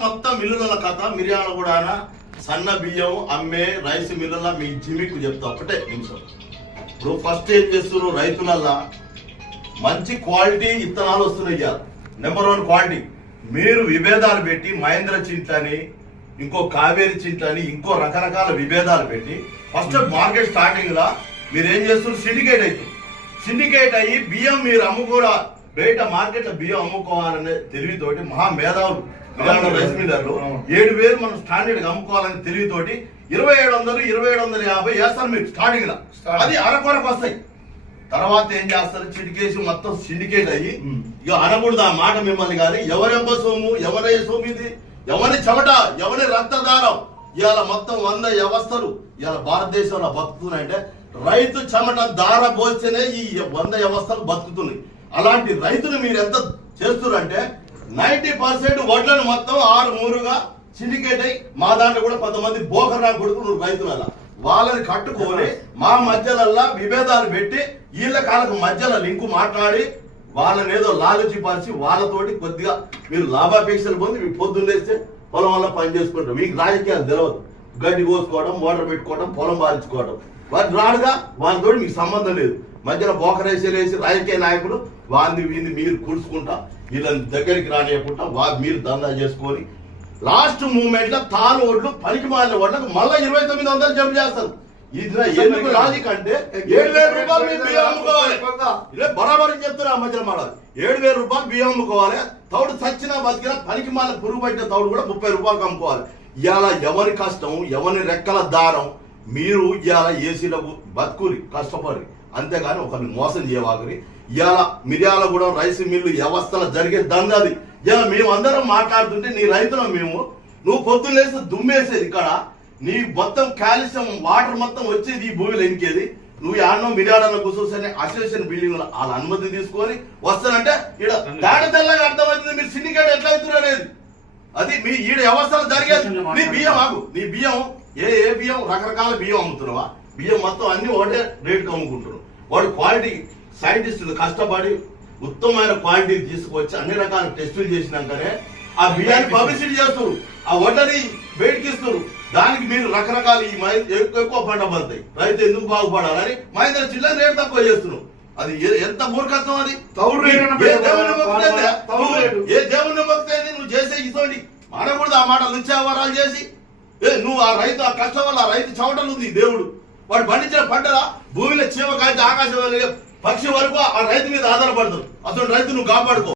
మొత్తం మిల్లుల కథ మిరియాల కూడా సన్న బియ్యం అమ్మే రైస్ మిల్లుల మీ జిమికు చెప్తా. ఒకటే నిమిషం. ఇప్పుడు ఫస్ట్ ఏం చేస్తున్నారు రైతులల్లా? మంచి క్వాలిటీ ఇత్తనాలు వస్తున్నాయి నెంబర్ వన్ క్వాలిటీ. మీరు విభేదాలు పెట్టి మహేంద్ర చింతని ఇంకో కావేరి చింతని ఇంకో రకరకాల విభేదాలు పెట్టి ఫస్ట్ మార్కెట్ స్టార్టింగ్ లా మీరు ఏం చేస్తున్నారు సిండికేట్ అవుతుంది సిండికేట్ అయ్యి బియ్యం మీరు అమ్ముకోరా బయట మార్కెట్లో బియ్యం అమ్ముకోవాలనే తెలివితోటి మహా మేధావులు విరాళ రైస్ మిల్లర్లు ఏడు వేలు మనం స్టాండర్డ్ అమ్ముకోవాలని తెలివితోటి ఇరవై ఏడు వందలు ఇరవై ఏడు వందల యాభై వేస్తారు మీరు స్టార్టింగ్ లా. అది అరకొరకు వస్తాయి. తర్వాత ఏం చేస్తారు? చిటికేసి మొత్తం సిండికేట్ అయ్యి ఇక అనకూడదు ఆ మాట మిమ్మల్ని కానీ ఎవరెంబ సొమ్ము ఎవరే సొమ్ము ఇది? ఎవరి చెమట ఎవరి రక్తదారం ఇవాళ మొత్తం వంద వ్యవస్థలు ఇవాళ భారతదేశంలో బతుకుతున్నాయంటే రైతు చెమట దార పోస్తేనే ఈ వంద వ్యవస్థలు బతుకుతున్నాయి. అలాంటి రైతులు మీరు ఎంత చేస్తున్నారంటే నైన్టీ పర్సెంట్ వడ్లను మొత్తం ఆరు మూరుగా సిండికేట్ అయ్యి మా దాంట్లో కూడా కొంతమంది బోకరా కొడుకులు రైతుల వాళ్ళని కట్టుకొని మా మధ్యలల్లా విభేదాలు పెట్టి వీళ్ళ కాళ్ళకు మధ్యలో లింకు మాట్లాడి వాళ్ళని ఏదో లాలచిపాల్చి వాళ్ళతోటి కొద్దిగా మీరు లాభాపేక్షలు పొంది మీరు పొద్దున్నేస్తే పొలం వల్ల పని చేసుకుంటారు. మీకు రాజకీయాలు తెలియదు గడ్డి కోసుకోవడం మోటార్ పెట్టుకోవడం పొలం బాధించుకోవడం వారు రాడుగా వాళ్ళతో మీకు సంబంధం లేదు. మధ్యలో బోకరేసీలు వేసి రాజకీయ నాయకులు వాంది వీంది మీరు కూర్చుకుంటా వీళ్ళని దగ్గరికి రానియకుండా వా మీరు దందా చేసుకొని లాస్ట్ మూమెంట్లో తాను ఓట్లు పనికి మారిన ఓట్లకు మళ్ళీ ఇరవై తొమ్మిది వందలు జంప్ చేస్తారు. ఇది ఎందుకు లాజిక్ అంటే ఏడు వేల రూపాయలు మీరు బియ్యం అమ్ముకోవాలి. బరాబర్ చెప్తున్నా మధ్యలో మాట ఏడు వేల రూపాయలు బియ్యం అమ్ముకోవాలి. తౌడు చచ్చినా బతికినా పనికి మాల పురుగు పట్టిన తౌడు కూడా ముప్పై రూపాయలకు అమ్ముకోవాలి. ఇవాళ ఎవరి కష్టం ఎవరి రెక్కల దారం మీరు ఇవాళ ఏసీలకు బతుకురి కష్టపడి అంతేగాని ఒకరిని మోసం చేయవాకరి. ఇవాళ మిర్యాల కూడా రైస్ మిల్లు వ్యవస్థలో జరిగే దందది ఇలా మేము అందరం మాట్లాడుతుంటే నీ రైతులం మేము. నువ్వు పొద్దున్న లేస్తే దుమ్మేసేది ఇక్కడ. నీ మొత్తం కాల్షియం వాటర్ మొత్తం వచ్చేది ఈ భూమిలో ఇంకేది. నువ్వు యాడనో మిర్యాడలో కూర్చొని అసోసియేషన్ బిల్డింగ్ వాళ్ళ అనుమతి తీసుకొని వస్తానంటే ఇక్కడ తేడ తెల్లగా అర్థమవుతుంది. మీరు సిండికేట్ ఎట్లా అవుతున్నారు అనేది? అది మీ ఈడ వ్యవస్థలు జరిగేది. నీ బియ్యం ఆగు. నీ బియ్యం ఏ ఏ బియ్యం? రకరకాల బియ్యం అమ్ముతున్నావా? బియ్యం మొత్తం అన్ని ఒకటే రేటుకి అమ్ముకుంటున్నావు వాడు క్వాలిటీ సైంటిస్టులు కష్టపడి ఉత్తమమైన క్వాలిటీ తీసుకొచ్చి అన్ని రకాల టెస్టులు చేసినాకనే ఆ బియ్యాన్ని పబ్లిసిటీ చేస్తారు ఆ వడ్డని బయటికి ఇస్తారు దానికి మీరు రకరకాల ఈ మై- ఎక్కువ పంట పడతాయి. రైతు ఎందుకు బాగుపడాలని మహేంద్ర జిల్లా రేటు తక్కువ చేస్తున్నావు అది ఎంత మూర్ఖత్వం అది? ఏ దేవుని నువ్వు- చేసే ఇతోటి మానకూడదు ఆ మాట లుచ్చావరాలు చేసి ఏ నువ్వు ఆ రైతు ఆ కష్టం వల్ల ఆ రైతు చవటలు ఉంది దేవుడు. వాడు పండించిన పంటలా భూమిలో చీమ కాల్చి ఆకాశం పక్షి వరకు ఆ రైతు మీద ఆధారపడతాడు. అతను రైతు నువ్వు కాపాడుకో.